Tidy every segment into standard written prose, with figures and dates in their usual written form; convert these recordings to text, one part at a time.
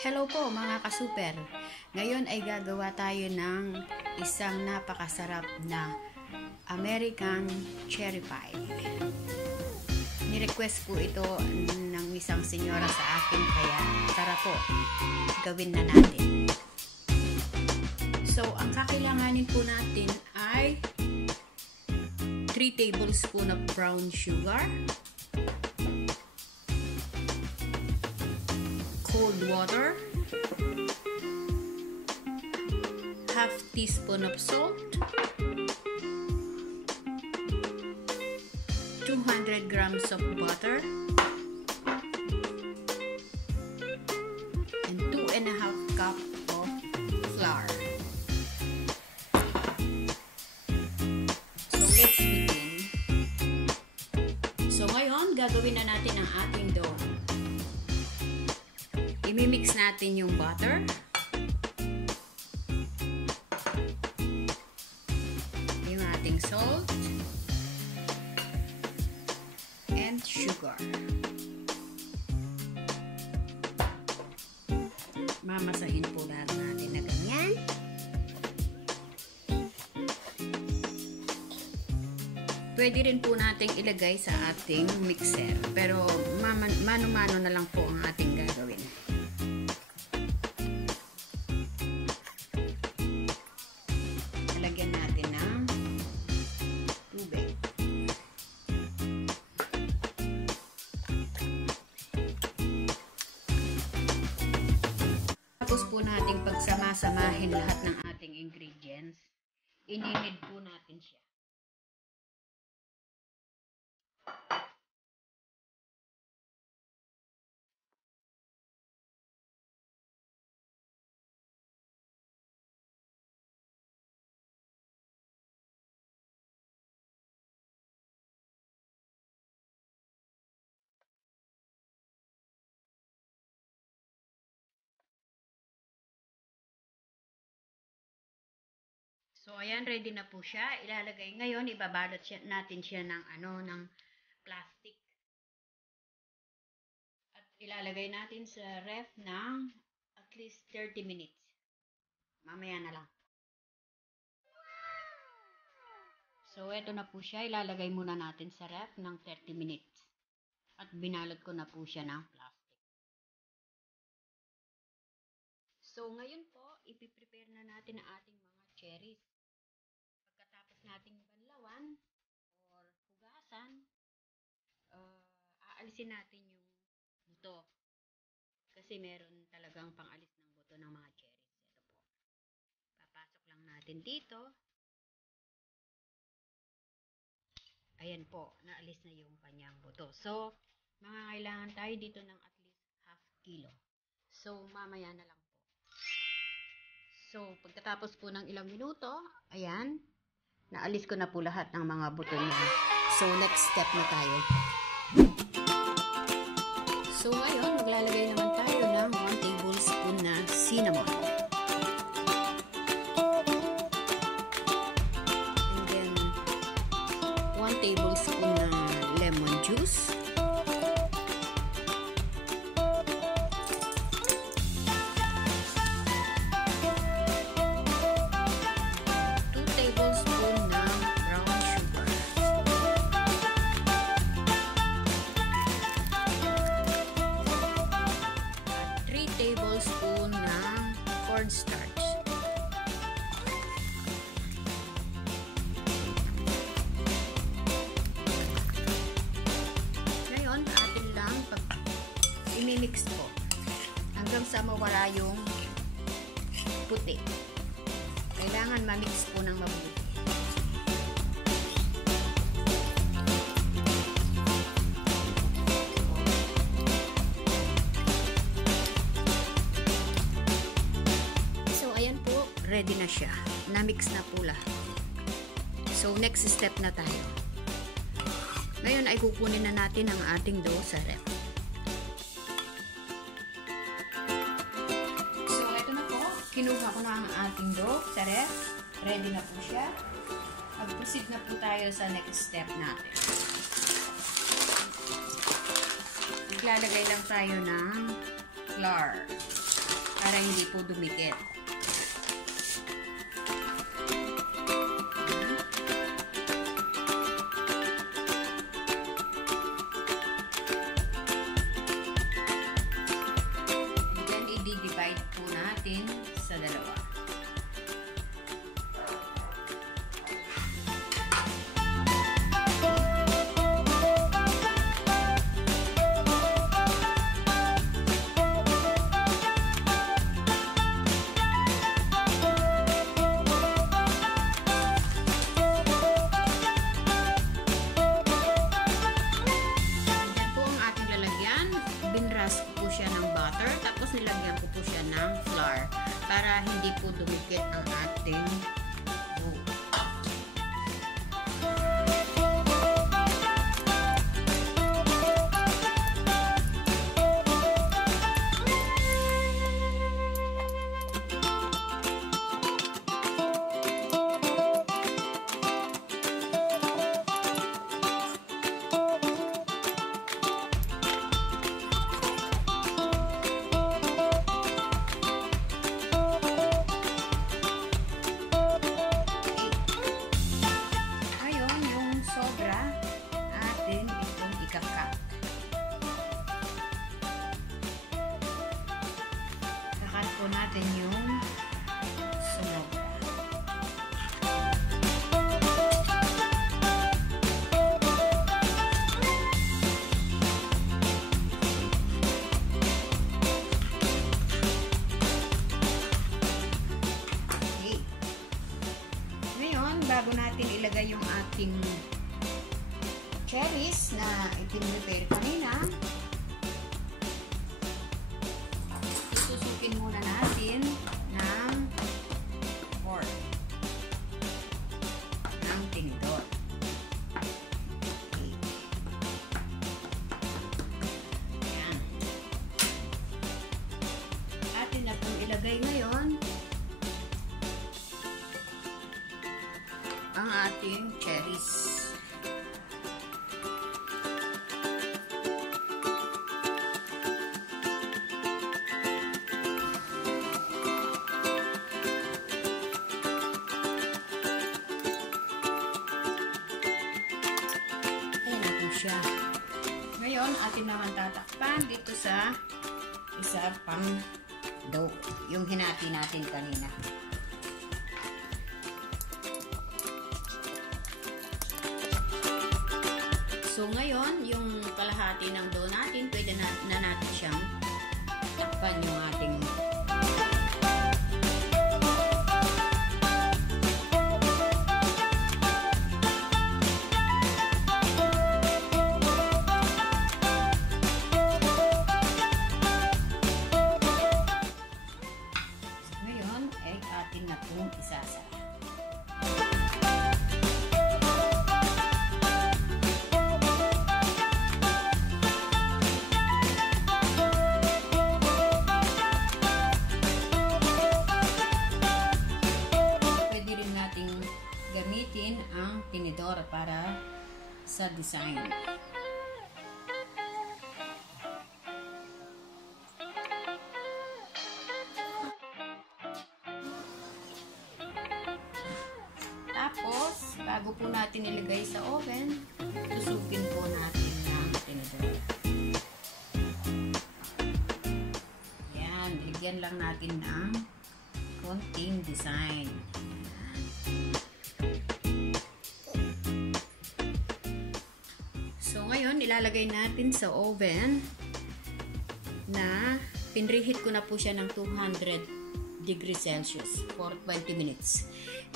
Hello po mga kasuper. Ngayon ay gagawa tayo ng isang napakasarap na American cherry pie. Ni-request po ito ng isang senyora sa akin, kaya tara po, gawin na natin. So, ang kakailanganin po natin ay 3 tablespoons of brown sugar, cold water, half teaspoon of salt, 200 grams of butter, and 2.5 cup of flour. So let's begin. So ngayon, gagawin na natin ang ating dough. Imimix natin yung butter, yung ating salt, and sugar. Mamasahin po lahat natin na ganyan. Pwede rin po nating ilagay sa ating mixer, pero mano-mano na lang po ang ating gagawin. Lagyan natin ng tubig. Tapos po natin pagsama-samahin lahat ng ating ingredients. Ininid po natin siya. So, ayan, ready na po siya. Ilalagay ngayon, ibabalot natin siya ng ng plastic. At ilalagay natin sa ref ng at least 30 minutes. Mamaya na lang. So, eto na po siya. Ilalagay muna natin sa ref ng 30 minutes. At binalot ko na po siya ng plastic. So, ngayon po, ipiprepare na natin ang ating mga cherries. Pagkatapos nating banlawan or hugasan, aalisin natin yung buto. Kasi meron talagang pangalis ng buto ng mga cherries. Ito po. Papasok lang natin dito. Ayan po, naalis na yung kanyang buto. So, kailangan tayo dito ng at least half kilo. So, mamaya na lang po. So, pagkatapos po ng ilang minuto, ayan, naalis ko na po lahat ng mga buto niya. So, next step na tayo. So, ngayon, maglalagay naman tayo ng 1 tablespoon na cinnamon. And then, 1 tablespoon na lemon juice. Tablespoon ng cornstarch. Ngayon, atin lang imimix po hanggang sa mawala yung puti. Kailangan ma-mix po ng mabuti. Ready na siya. Na-mix na po lahat. So, next step na tayo. Ngayon ay kukunin na natin ang ating dough sa ref. So, ito na po. Kinuha ko na ang ating dough sa ref. Ready na po siya. Mag-proceed na po tayo sa next step natin. Maglalagay lang tayo ng flour. para hindi po dumikit. Then, i-divide po natin sa dalawa. Binras ko po siya ng butter, tapos nilagyan ko po siya ng flour para hindi po dumikit ang ating dough. Kakat po natin yung sumobra. Okay. Ngayon, bago natin ilagay yung ating cherries na itin-prepare kanina, susukin muna natin ng fork ng tinidor. Okay. Ayan. Atin na pong ilagay ngayon ang ating cherries. Siya. Ngayon, atin naman tatakpan dito sa isa pang dough, yung hinati natin kanina. So, ngayon, yung kalahati ng dough natin, pwede na natin siyang takpan yung ating atin na pong isasara. Pwede rin nating gamitin ang tinidor para sa design. Tapos, bago po natin ilagay sa oven, tusukin po natin ng tinidor. Yan, bigyan lang natin ng konting design. So, ngayon, ilalagay natin sa oven na pinreheat ko na po siya ng 200 degrees Celsius for 20 minutes.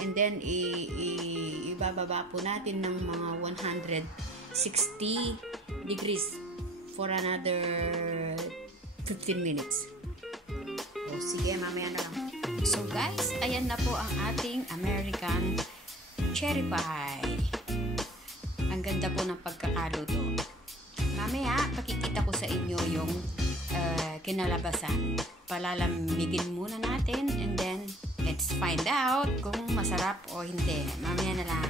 And then, ibababa po natin ng mga 160 degrees for another 15 minutes. O, sige, mamaya na lang. So, guys, ayan na po ang ating American cherry pie. Ang ganda po ng pagkakaluto. Mamaya, pakikita ko sa inyo yung kinalabasan. Palalamigin muna natin and then let's find out kung masarap o hindi. Mamaya na lang.